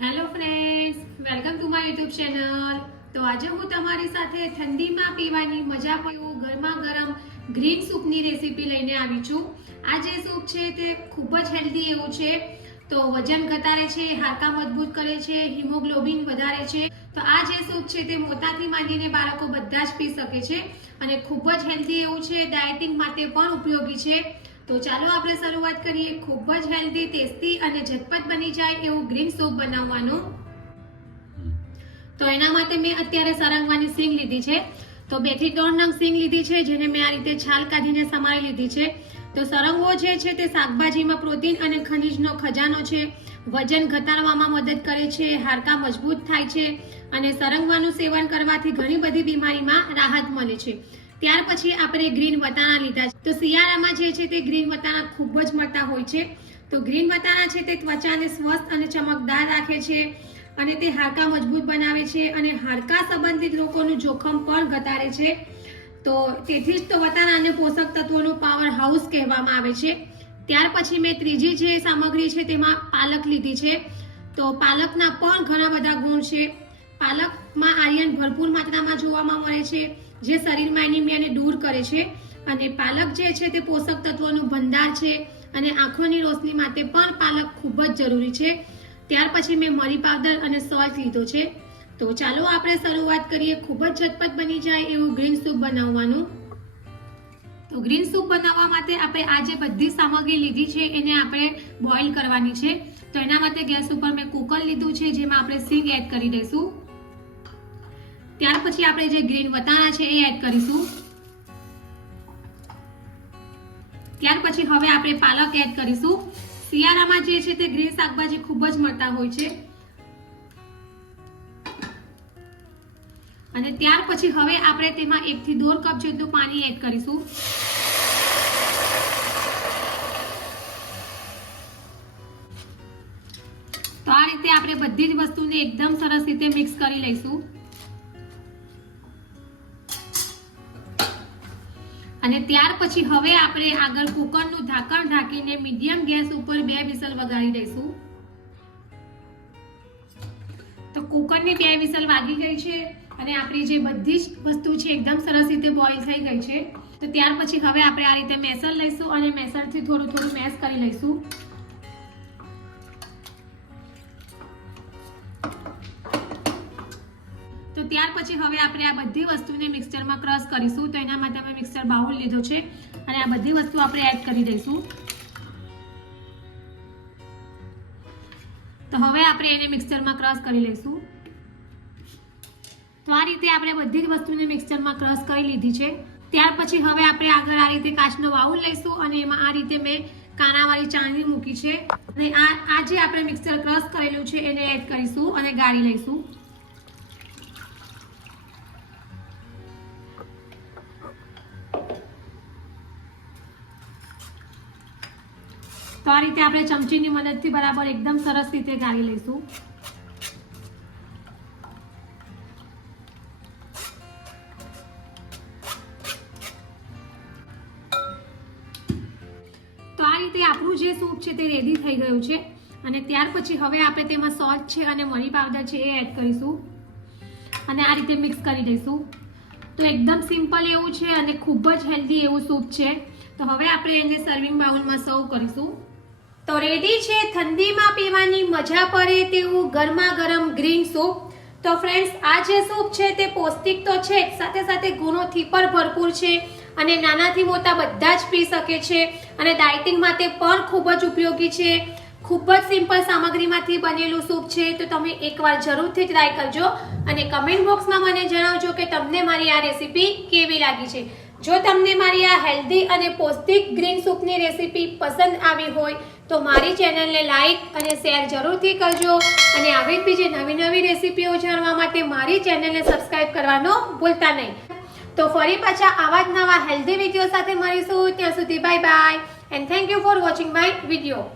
Hello friends, welcome to my YouTube channel. તો આજે હું તમારી સાથે ઠંડીમાં પીવાની મજા પડે ગરમા ગરમ ગ્રીન સૂપની રેસીપી લઈને આવી છું। આ જે સૂપ છે તે ખૂબ જ હેલ્ધી એવું છે, તો વજન ઘટાડે છે, હાડકાં મજબૂત કરે છે, હિમોગ્લોબિન વધારે છે। તો આ જે સૂપ છે તે મોટાથી માંડીને બાળકો બધા જ પી શકે છે અને ખૂબ જ હેલ્ધી એવું છે, ડાયટિંગ માટે પણ ઉપયોગી છે। તો ચાલો આપણે શરૂઆત કરીએ ખૂબ જ હેલ્ધી, ટેસ્ટી અને ઝટપટ બની જાય એવું ગ્રીન સૂપ બનાવવાનું। તો એના માટે મેં અત્યારે સરંગવાની સિંગ લીધી છે। તો 2 થી 3 નંગ સિંગ લીધી છે, જેને મેં આ રીતે છાલ કાઢીને સમારી લીધી છે। તો સરંગવો જે છે તે શાકભાજીમાં પ્રોટીન અને ખનિજનો ખજાનો છે, વજન ઘટાડવામાં મદદ કરે છે, હાડકાં મજબૂત થાય છે અને સરંગવાનું સેવન કરવાથી ઘણી બધી બીમારીમાં રાહત મળે છે। ત્યાર પછી આપણે ગ્રીન વટાણા લીધા છે। તો શિયાળામાં જે છે તે ગ્રીન વટાણા ખૂબ જ મળતા હોય છે। તો ગ્રીન વટાણા છે તે ત્વચાને સ્વસ્થ અને ચમકદાર રાખે છે અને તે હાડકાં મજબૂત બનાવે છે અને હાડકાં સંબંધિત રોગોનું જોખમ પણ ઘટાડે છે। તો તેથી જ તો વટાણાને પોષક તત્વોનું પાવર હાઉસ કહેવામાં આવે છે। ત્યાર પછી મેં ત્રીજી જે સામગ્રી છે તેમાં પાલક લીધી છે। તો પાલકના પણ ઘણા બધા ગુણ છે। પાલકમાં આયર્ન ભરપૂર માત્રામાં જોવામાં મળે છે, જે શરીરમાં એનિમિયાને દૂર કરે છે અને પાલક જે છે તે પોષક તત્વોનું ભંડાર છે અને આંખોની રોશની માટે પણ પાલક ખૂબ જ જરૂરી છે। ત્યાર પછી મેં મરી પાવડર અને સોલ્ટ લીધો છે। તો ચાલો આપણે શરૂઆત કરીએ ખૂબ જ ઝટપટ બની જાય એવું ગ્રીન સૂપ બનાવવાનું। તો ગ્રીન સૂપ બનાવવા માટે આપણે આ જે બધી સામગ્રી લીધી છે એને આપણે બોઇલ કરવાની છે। તો એના માટે ગેસ ઉપર મેં કુકર લીધું છે, જેમાં આપણે સિંગ એડ કરી દઈશું। ત્યાર પછી આપણે જે ગ્રીન વટાણા છે એ એડ કરીશું। ત્યાર પછી હવે આપણે પાલક એડ કરીશું। શિયાળામાં જે છે તે ગ્રીન શાકભાજી ખૂબ જ મળતા હોય છે અને ત્યાર પછી હવે આપણે તેમાં 1 થી 1.5 કપ જેટલું પાણી એડ કરીશું। તો આ રીતે આપણે બધી જ વસ્તુને એકદમ સરસ રીતે મિક્સ કરી લઈશું અને ત્યાર પછી હવે આપણે આગળ કુકરનું ઢાંકણ ઢાંકીને મીડિયમ ગેસ ઉપર 2 વિસલ વગાડી દઈશું। તો કુકરની 2 વિસલ વાગી ગઈ છે અને આપણી જે બધી જ વસ્તુ છે એકદમ સરસ રીતે બોઇલ થઈ ગઈ છે। તો ત્યાર પછી હવે આપણે આ રીતે મેસર લઈશું અને મેસરથી થોડું મેશ કરી લઈશું। તો ત્યાર પછી હવે આપણે આ બધી વસ્તુને મિક્સચરમાં ક્રશ કરીશું। તો એના માટે અમે મિક્સર બાઉલ લીધો છે અને આ બધી વસ્તુ આપણે એડ કરી દઈશું। તો હવે આપણે એને મિક્સચરમાં ક્રશ કરી લઈશું। તો આ રીતે આપણે બધી જ વસ્તુને મિક્સચરમાં ક્રશ કરી લીધી છે। ત્યાર પછી હવે આપણે આગળ આ રીતે કાચનો બાઉલ લઈશું અને એમાં આ રીતે મેં કાણાવાળી ચાળણી મૂકી છે અને આ જે આપણે મિક્સચર ક્રશ કરેલું છે એને એડ કરીશું અને ગાળી લઈશું। તો આ રીતે આપણે ચમચીની મદદથી બરાબર એકદમ સરસ રીતે ગાળી લઈશું। તો આ રીતે આપણું જે સૂપ છે તે રેડી થઈ ગયું છે અને ત્યાર પછી હવે આપણે તેમાં સોલ્ટ છે અને મરી પાવડર છે એ એડ કરીશું અને આ રીતે મિક્સ કરી દઈશું। તો એકદમ સિમ્પલ એવું છે અને ખૂબ જ હેલ્ધી એવું સૂપ છે। તો હવે આપણે એને સર્વિંગ બાઉલમાં સર્વ કરીશું। તો રેડી છે ઠંડીમાં પીવાની મજા પડે તેવું ગરમા ગરમ ગ્રીન સૂપ। તો ફ્રેન્ડ્સ, આ જે સૂપ છે તે પૌષ્ટિક તો છે જ, સાથે સાથે ગુણોથી પણ ભરપૂર છે અને નાનાથી મોટા બધા જ પી શકે છે અને ડાયટિંગ માટે પણ ખૂબ જ ઉપયોગી છે। ખૂબ જ સિમ્પલ સામગ્રીમાંથી બનેલું સૂપ છે। તો તમે એકવાર જરૂરથી ટ્રાય કરજો અને કમેન્ટ બોક્સમાં મને જણાવજો કે તમને મારી આ રેસીપી કેવી લાગી છે। જો તમને મારી આ હેલ્ધી અને પૌષ્ટિક ગ્રીન સૂપની રેસીપી પસંદ આવી હોય તો મારી ચેનલને લાઈક અને શેર જરૂરથી કરજો અને આવી જ બીજી નવી રેસીપીઓ જાણવા માટે મારી ચેનલને સબસ્ક્રાઇબ કરવાનો ભૂલતા નહીં। તો ફરી પાછા આવા જ નવા હેલ્ધી વિડીયો સાથે મળીશું। ત્યાં સુધી bye bye and thank you for watching my video.